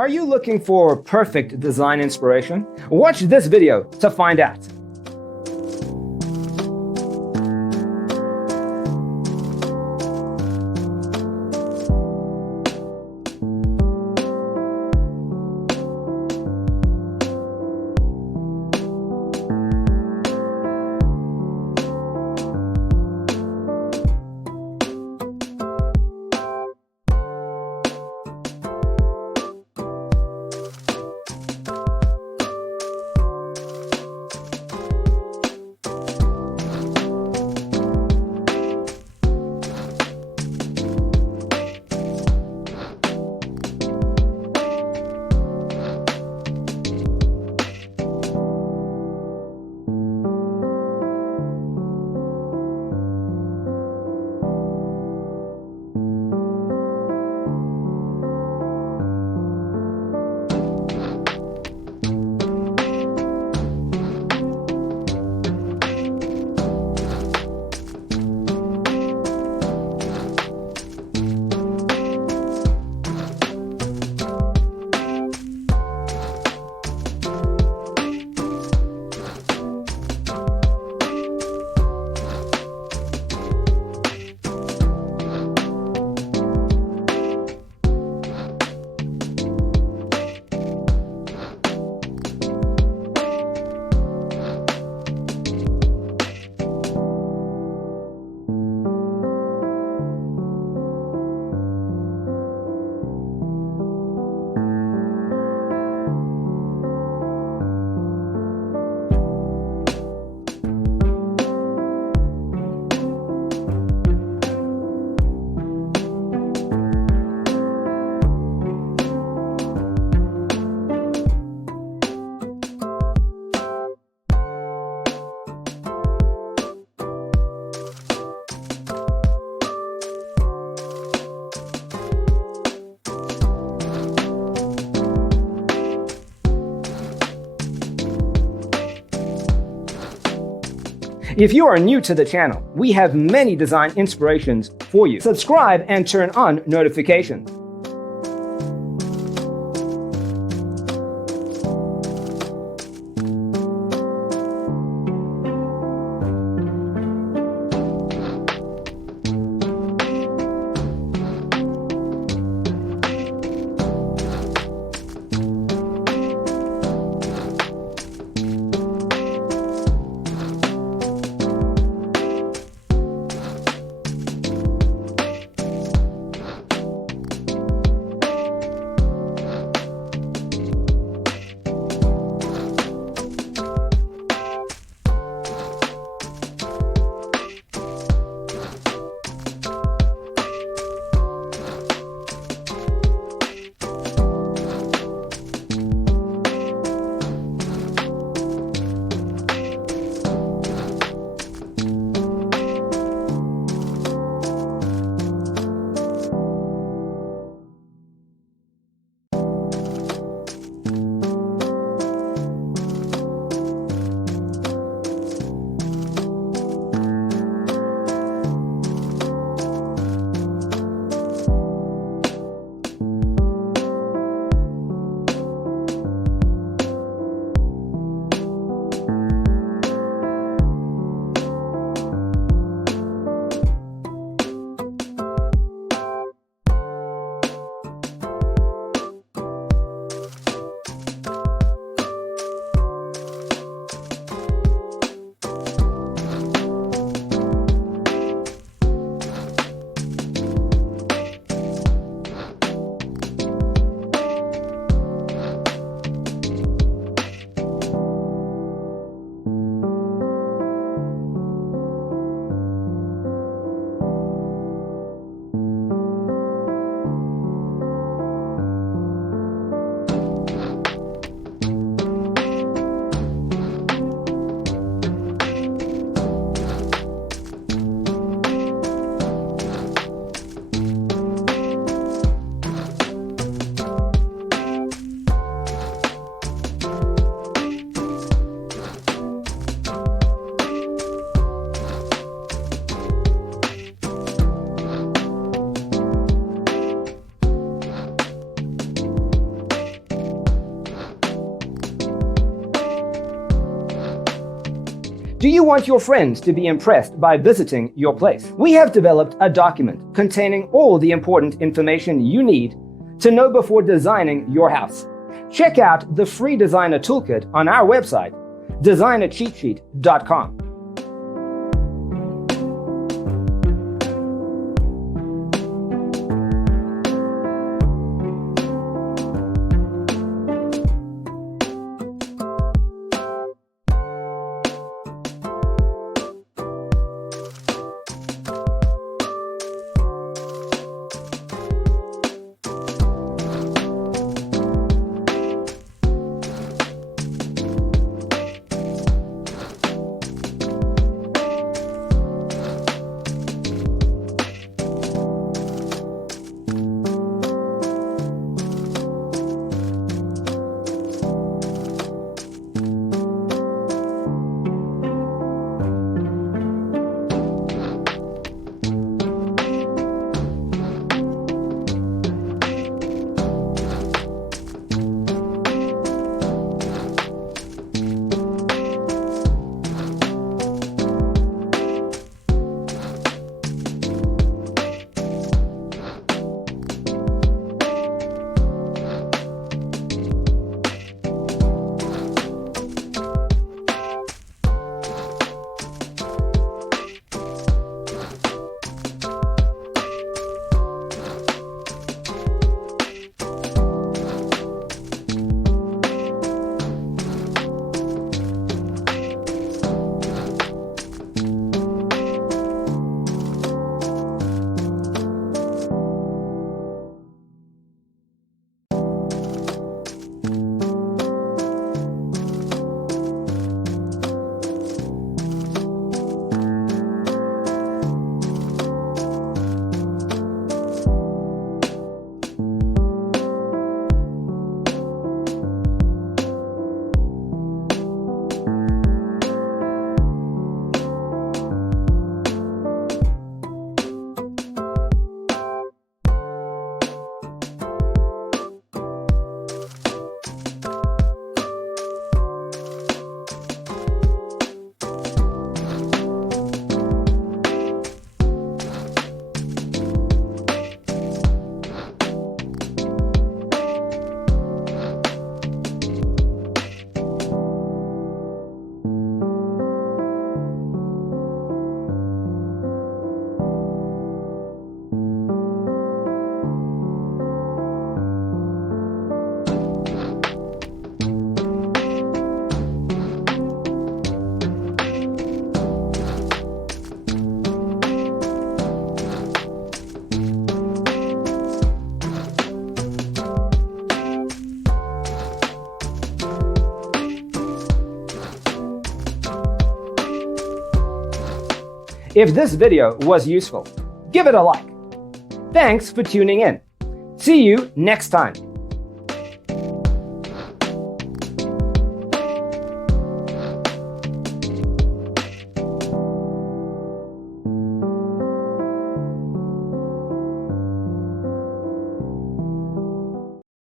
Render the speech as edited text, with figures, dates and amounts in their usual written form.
Are you looking for perfect design inspiration? Watch this video to find out. If you are new to the channel, we have many design inspirations for you. Subscribe and turn on notifications. Do you want your friends to be impressed by visiting your place? We have developed a document containing all the important information you need to know before designing your house. Check out the free designer toolkit on our website, designercheatsheet.com. If this video was useful, give it a like. Thanks for tuning in. See you next time.